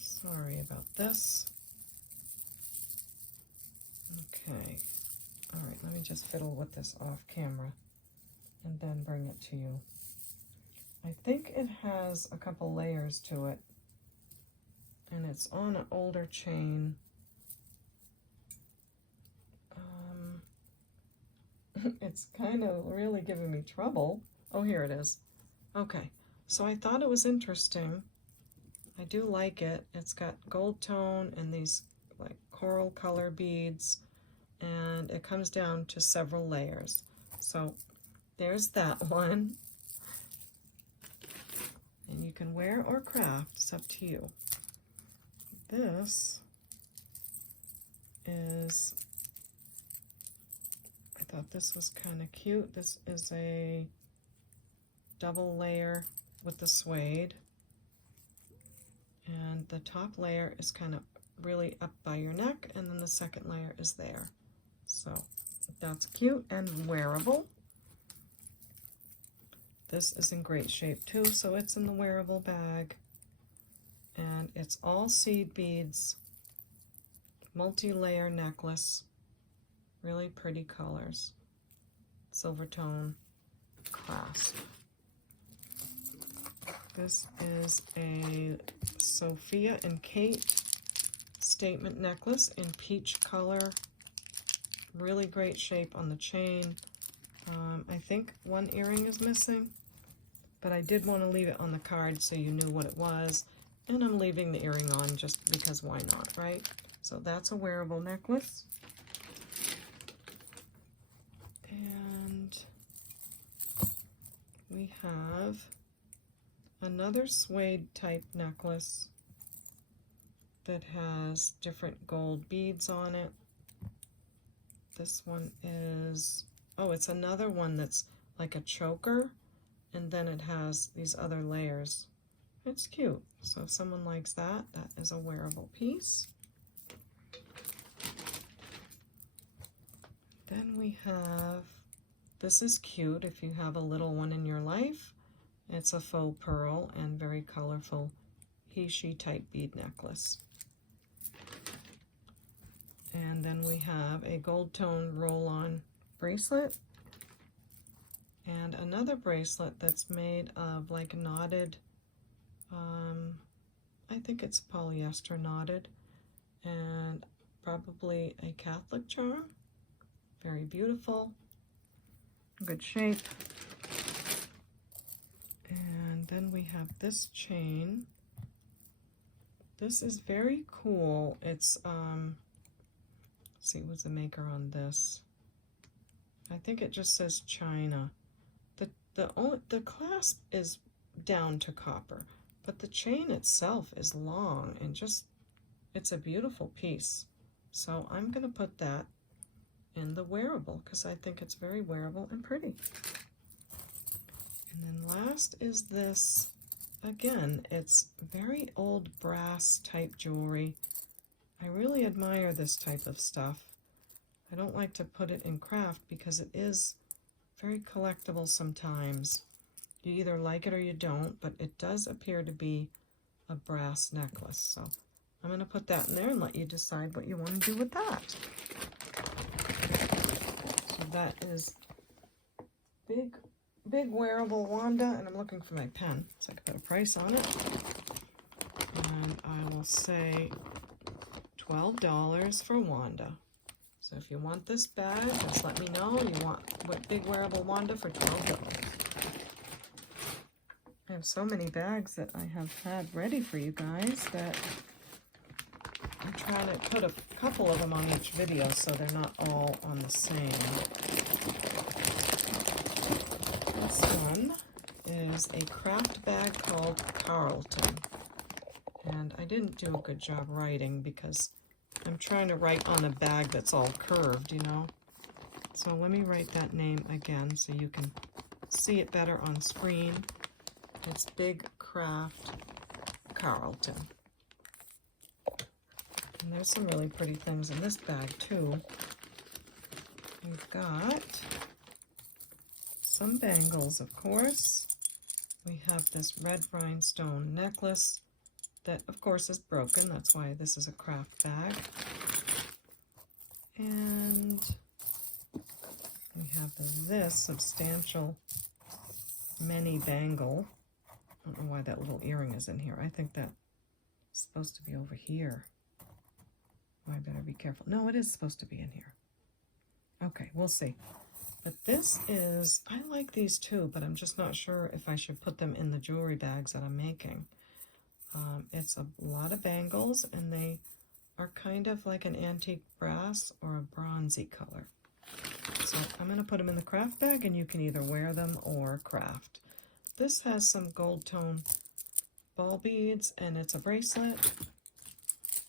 Sorry about this. Okay, all right, let me just fiddle with this off camera and then bring it to you. I think it has a couple layers to it. And it's on an older chain. It's kind of really giving me trouble. Oh, here it is. Okay, so I thought it was interesting. I do like it. It's got gold tone and these like coral color beads, and it comes down to several layers. So there's that one. And you can wear or craft, it's up to you. This is, I thought this was kind of cute. This is a double layer with the suede. And the top layer is kind of really up by your neck, and then the second layer is there. So that's cute and wearable. This is in great shape too, so it's in the wearable bag. And it's all seed beads, multi-layer necklace, really pretty colors, silver tone clasp. This is a Sophia and Kate statement necklace in peach color, really great shape on the chain. I think one earring is missing, but I did want to leave it on the card so you knew what it was. And I'm leaving the earring on just because why not, right? So that's a wearable necklace. And we have another suede type necklace that has different gold beads on it. This one is, oh, it's another one that's like a choker, and then it has these other layers. It's cute. So if someone likes that, that is a wearable piece. Then we have, this is cute if you have a little one in your life. It's a faux pearl and very colorful he-she type bead necklace. And then we have a gold tone roll-on bracelet and another bracelet that's made of like knotted, I think it's polyester knotted, and probably a Catholic charm. Very beautiful, good shape. And then we have this chain. This is very cool. It's, let's see, what's the maker on this? I think it just says China. The clasp is down to copper, but the chain itself is long and just, it's a beautiful piece. So I'm going to put that in the wearable because I think it's very wearable and pretty. And then last is this. Again, it's very old brass type jewelry. I really admire this type of stuff. I don't like to put it in craft because it is very collectible sometimes. You either like it or you don't, but it does appear to be a brass necklace. So I'm going to put that in there and let you decide what you want to do with that. So that is big wearable Wanda, and I'm looking for my pen so I can put a price on it. And I will say $12 for Wanda. So if you want this bag, just let me know you want what big wearable Wanda for $12. I have so many bags that I have had ready for you guys that I'm trying to put a couple of them on each video so they're not all on the same. This one is a craft bag called Carlton. And I didn't do a good job writing because I'm trying to write on a bag that's all curved, you know. So let me write that name again so you can see it better on screen. It's Big Craft Carlton. And there's some really pretty things in this bag too. We've got some bangles, of course. We have this red rhinestone necklace that, of course, is broken. That's why this is a craft bag. And we have this substantial mini bangle. I don't know why that little earring is in here. I think that's supposed to be over here. Oh, I better be careful. No, it is supposed to be in here. Okay, we'll see. But this is, I like these too, but I'm just not sure if I should put them in the jewelry bags that I'm making. It's a lot of bangles, and they are kind of like an antique brass or a bronzy color. So I'm going to put them in the craft bag, and you can either wear them or craft. This has some gold tone ball beads, and it's a bracelet.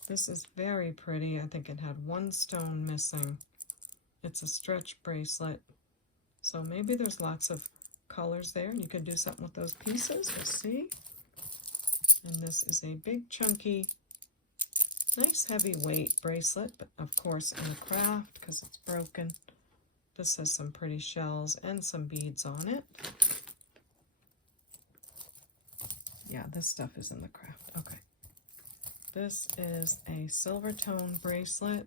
This is very pretty. I think it had one stone missing. It's a stretch bracelet. So maybe there's lots of colors there. You could do something with those pieces. We'll see. And this is a big chunky Nice heavyweight bracelet, but of course in a craft because it's broken. This has some pretty shells and some beads on it. Yeah, this stuff is in the craft. Okay. This is a silver tone bracelet,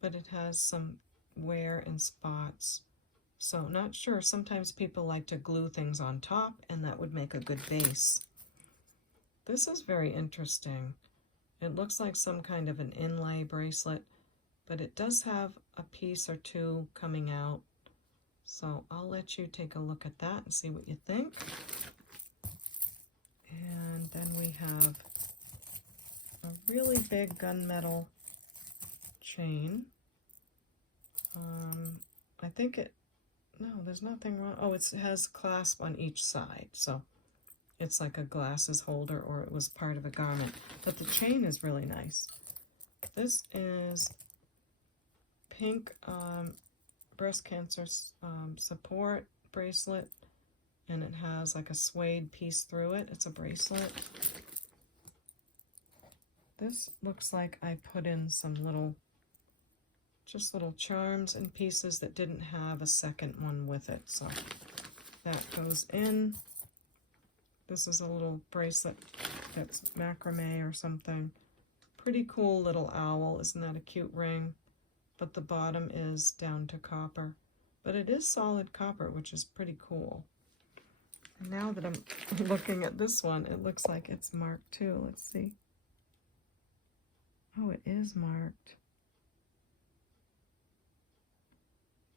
but it has some wear and spots. So not sure. Sometimes people like to glue things on top, and that would make a good base. This is very interesting. It looks like some kind of an inlay bracelet, but it does have a piece or two coming out. So I'll let you take a look at that and see what you think. And then we have a really big gunmetal chain. I think no, there's nothing wrong. Oh, it has clasp on each side. So it's like a glasses holder, or it was part of a garment. But the chain is really nice. This is pink breast cancer support bracelet, and it has like a suede piece through it. It's a bracelet. This looks like I put in some just little charms and pieces that didn't have a second one with it. So that goes in. This is a little bracelet that's macrame or something. Pretty cool little owl. Isn't that a cute ring? But the bottom is down to copper. But it is solid copper, which is pretty cool. And now that I'm looking at this one, it looks like it's marked too. Let's see. Oh, it is marked.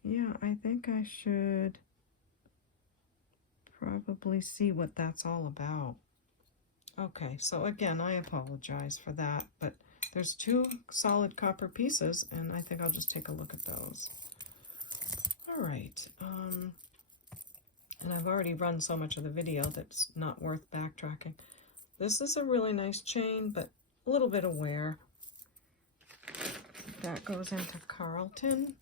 Yeah, I think I should probably see what that's all about. Okay, so again, I apologize for that, but there's two solid copper pieces, and I think I'll just take a look at those. All right, and I've already run so much of the video that's not worth backtracking. This is a really nice chain, but a little bit of wear. That goes into Carlton.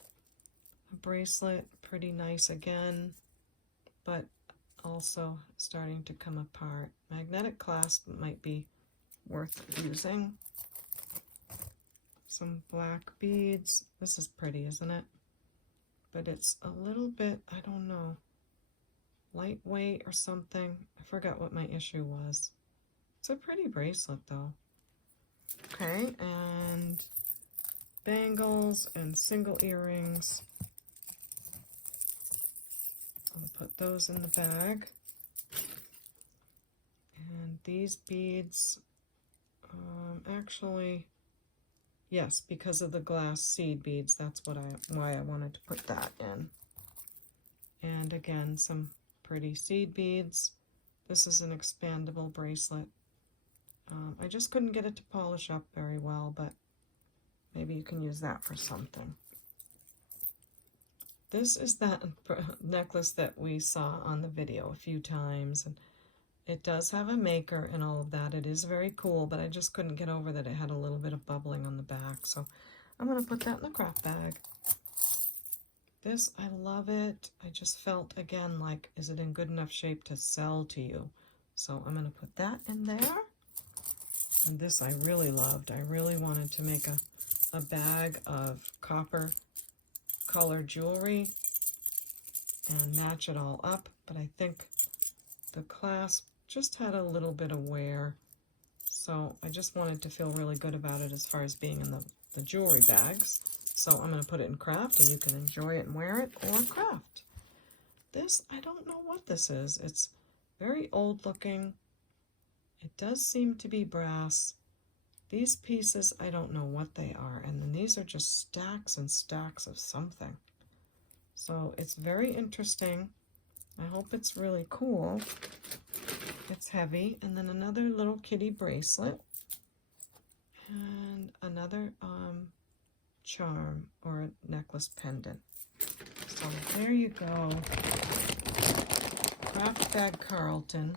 A bracelet, pretty nice again, but also starting to come apart. Magnetic clasp might be worth using. Some black beads. This is pretty, isn't it? But it's a little bit, I don't know, lightweight or something. I forgot what my issue was. It's a pretty bracelet though. Okay, and bangles and single earrings. I'll put those in the bag. And these beads, actually, yes, because of the glass seed beads, that's why I wanted to put that in. And again, some pretty seed beads. This is an expandable bracelet. I just couldn't get it to polish up very well, but maybe you can use that for something. This is that necklace that we saw on the video a few times, and it does have a maker and all of that. It is very cool, but I just couldn't get over that it had a little bit of bubbling on the back, so I'm going to put that in the craft bag. This, I love it. I just felt, again, like, is it in good enough shape to sell to you? So I'm going to put that in there. And this I really loved. I really wanted to make a bag of copper colored jewelry and match it all up, but I think the clasp just had a little bit of wear, so I just wanted to feel really good about it as far as being in the jewelry bags. So I'm going to put it in craft, and you can enjoy it and wear it, or craft. This, I don't know what this is. It's very old looking. It does seem to be brass. These pieces, I don't know what they are, and then these are just stacks and stacks of something. So it's very interesting. I hope it's really cool. It's heavy. And then another little kitty bracelet. And another charm or necklace pendant. So there you go. Craft Bag Carlton.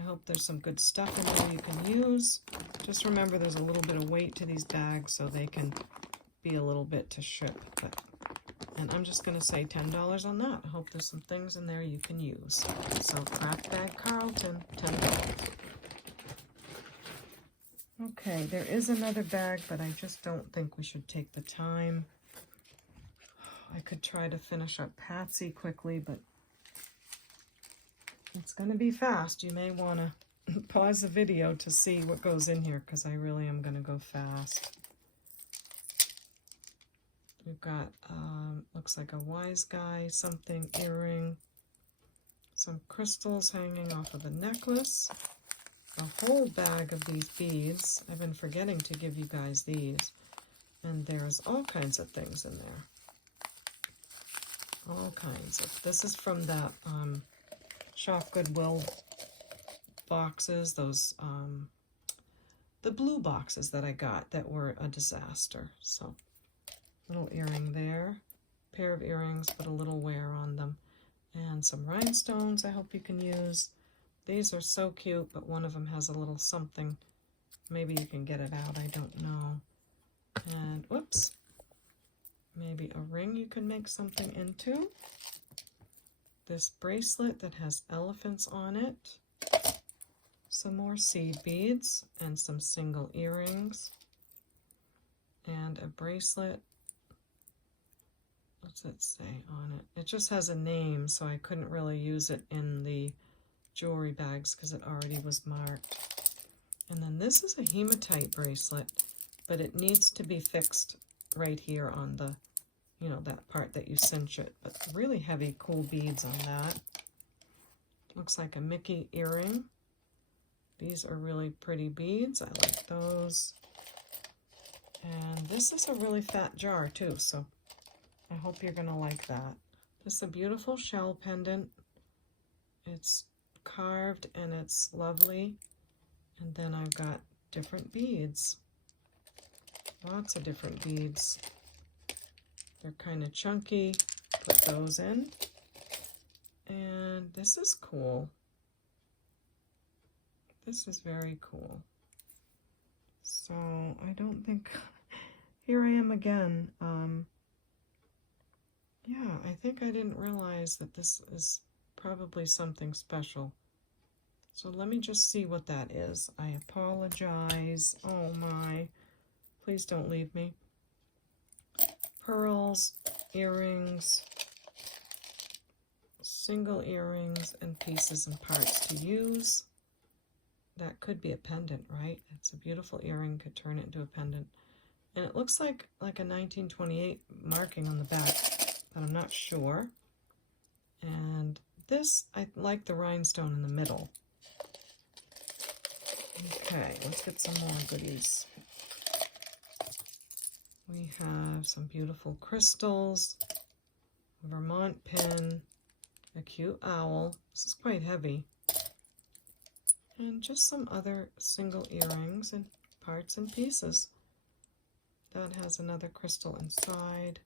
I hope there's some good stuff in there you can use. Just remember there's a little bit of weight to these bags, so they can be a little bit to ship. And I'm just going to say $10 on that. I hope there's some things in there you can use. So Craft Bag Carlton, $10. Okay, there is another bag, but I just don't think we should take the time. I could try to finish up Patsy quickly, but it's going to be fast. You may want to pause the video to see what goes in here, because I really am going to go fast. We've got, looks like a wise guy, something earring, some crystals hanging off of the necklace, a whole bag of these beads. I've been forgetting to give you guys these. And there's all kinds of things in there. All kinds of, this is from that Shop Goodwill boxes, those, the blue boxes that I got that were a disaster. So, little earring there, pair of earrings, but a little wear on them. And some rhinestones I hope you can use. These are so cute, but one of them has a little something. Maybe you can get it out, I don't know. And, whoops, maybe a ring you can make something into. This bracelet that has elephants on it. Some more seed beads and some single earrings. And a bracelet. What's it say on it? It just has a name, so I couldn't really use it in the jewelry bags because it already was marked. And then this is a hematite bracelet, but it needs to be fixed right here on the, you know, that part that you cinch it. But really heavy, cool beads on that. Looks like a Mickey earring. These are really pretty beads. I like those. And this is a really fat jar too, so I hope you're gonna like that. This is a beautiful shell pendant. It's carved and it's lovely. And then I've got different beads. Lots of different beads. They're kind of chunky. Put those in. And this is cool. This is very cool. So I don't think, here I am again. Yeah, I think I didn't realize that this is probably something special. So let me just see what that is. I apologize. Oh my, please don't leave me. Pearls, earrings, single earrings, and pieces and parts to use. That could be a pendant, right? It's a beautiful earring, could turn it into a pendant. And it looks like a 1928 marking on the back, but I'm not sure. And this, I like the rhinestone in the middle. Okay, let's get some more goodies. We have some beautiful crystals, a Vermont pin, a cute owl. This is quite heavy. And just some other single earrings and parts and pieces. That has another crystal inside.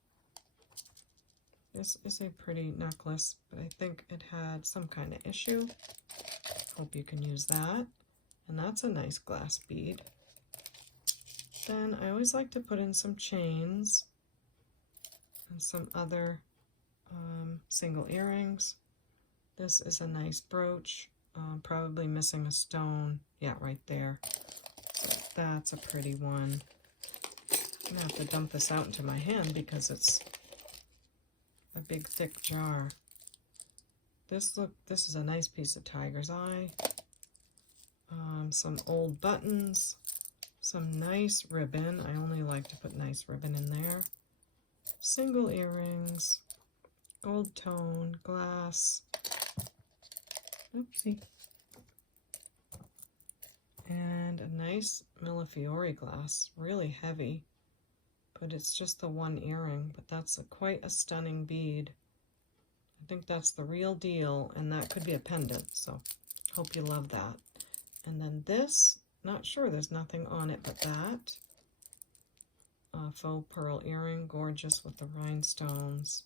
This is a pretty necklace, but I think it had some kind of issue. Hope you can use that. And that's a nice glass bead. Then I always like to put in some chains and some other single earrings. This is a nice brooch. Probably missing a stone. Yeah, right there. That's a pretty one. I'm gonna have to dump this out into my hand because it's a big thick jar. This is a nice piece of tiger's eye. Some old buttons, some nice ribbon. I only like to put nice ribbon in there. Single earrings, gold tone, glass. Oopsie. And a nice Millefiori glass, really heavy, but it's just the one earring, but that's quite a stunning bead. I think that's the real deal, and that could be a pendant, so hope you love that. And then this, not sure, there's nothing on it but that. Faux pearl earring, gorgeous with the rhinestones.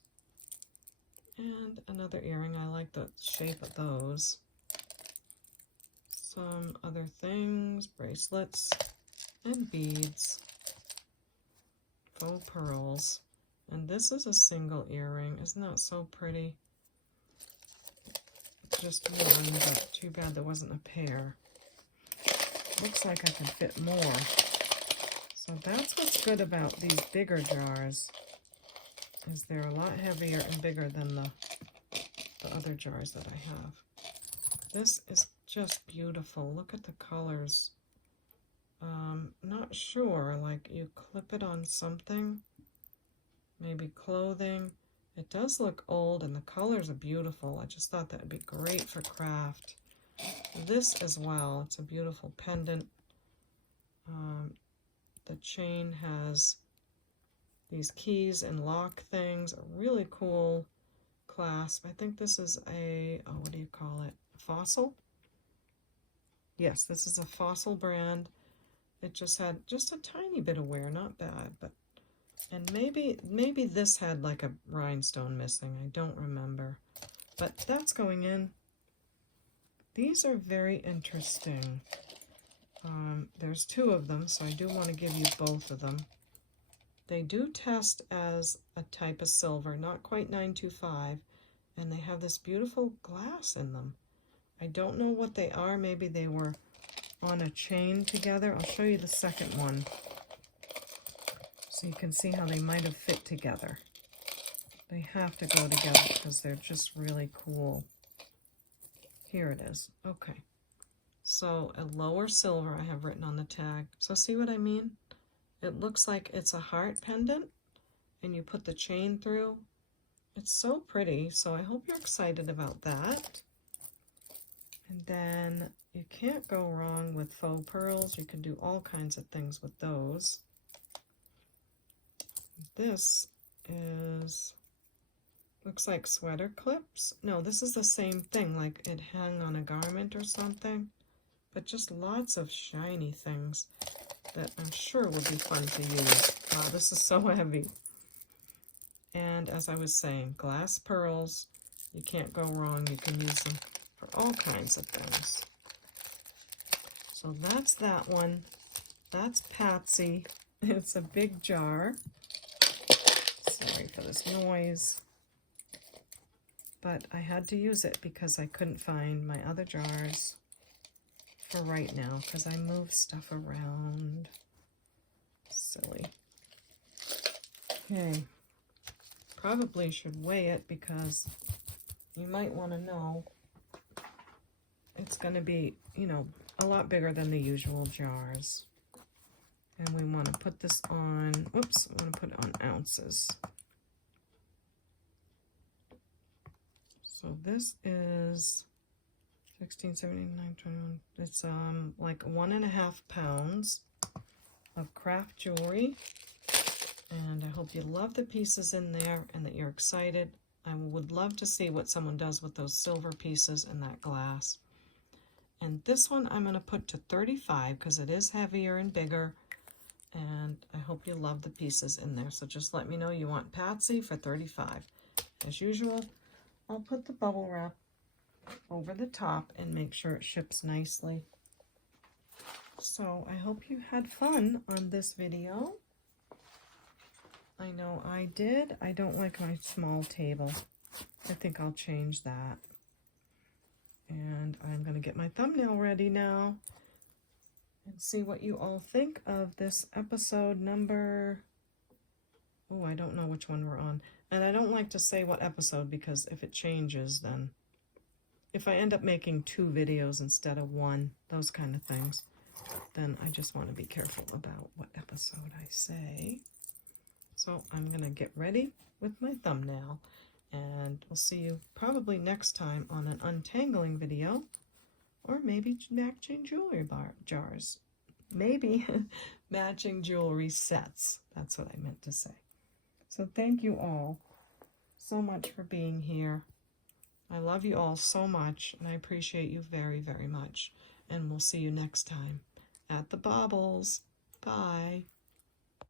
And another earring, I like the shape of those. Some other things, bracelets and beads. Faux pearls. And this is a single earring. Isn't that so pretty? Just one, but too bad there wasn't a pair. looks like I can fit more. So that's what's good about these bigger jars, is they're a lot heavier and bigger than the other jars that I have. This is just beautiful. Look at the colors. Not sure, like you clip it on something, maybe clothing. It does look old and the colors are beautiful. I just thought that would be great for craft. This as well, it's a beautiful pendant. The chain has these keys and lock things, a really cool clasp. I think this is a, oh, what do you call it? Fossil? Yes, this is a Fossil brand. It just had just a tiny bit of wear, not bad, but, and maybe this had like a rhinestone missing. I don't remember, but that's going in. These are very interesting. There's two of them, so I do want to give you both of them. They do test as a type of silver, not quite 925, and they have this beautiful glass in them. I don't know what they are. Maybe they were on a chain together. I'll show you the second one so you can see how they might have fit together. They have to go together because they're just really cool. Here it is. Okay. So a lower silver I have written on the tag. So see what I mean? It looks like it's a heart pendant and you put the chain through. It's so pretty. So I hope you're excited about that. And then you can't go wrong with faux pearls. You can do all kinds of things with those. This is, looks like sweater clips. No, this is the same thing, like it hung on a garment or something. But just lots of shiny things that I'm sure will be fun to use. Wow, this is so heavy. And as I was saying, glass pearls, you can't go wrong. You can use them for all kinds of things. So that's that one. That's Patsy. It's a big jar. Sorry for this noise. But I had to use it because I couldn't find my other jars for right now because I move stuff around. Silly. Okay. Probably should weigh it because you might want to know it's going to be, you know, a lot bigger than the usual jars. And we want to put this on, whoops, I want to put it on ounces. So this is 16, 17, 9, 21. It's like 1.5 pounds of craft jewelry. And I hope you love the pieces in there and that you're excited. I would love to see what someone does with those silver pieces and that glass. And this one I'm going to put to 35 because it is heavier and bigger. And I hope you love the pieces in there. So just let me know you want Patsy for 35. As usual, I'll put the bubble wrap over the top and make sure it ships nicely. So I hope you had fun on this video. I know I did. I don't like my small table. I think I'll change that. And I'm going to get my thumbnail ready now and see what you all think of this episode number. Oh, I don't know which one we're on. And I don't like to say what episode because if it changes, then if I end up making 2 videos instead of 1, those kind of things, then I just want to be careful about what episode I say. So I'm going to get ready with my thumbnail, and we'll see you probably next time on an untangling video, or maybe matching jewelry jars. Maybe matching jewelry sets. That's what I meant to say. So thank you all so much for being here. I love you all so much, and I appreciate you very, very much. And we'll see you next time at the Baubles. Bye.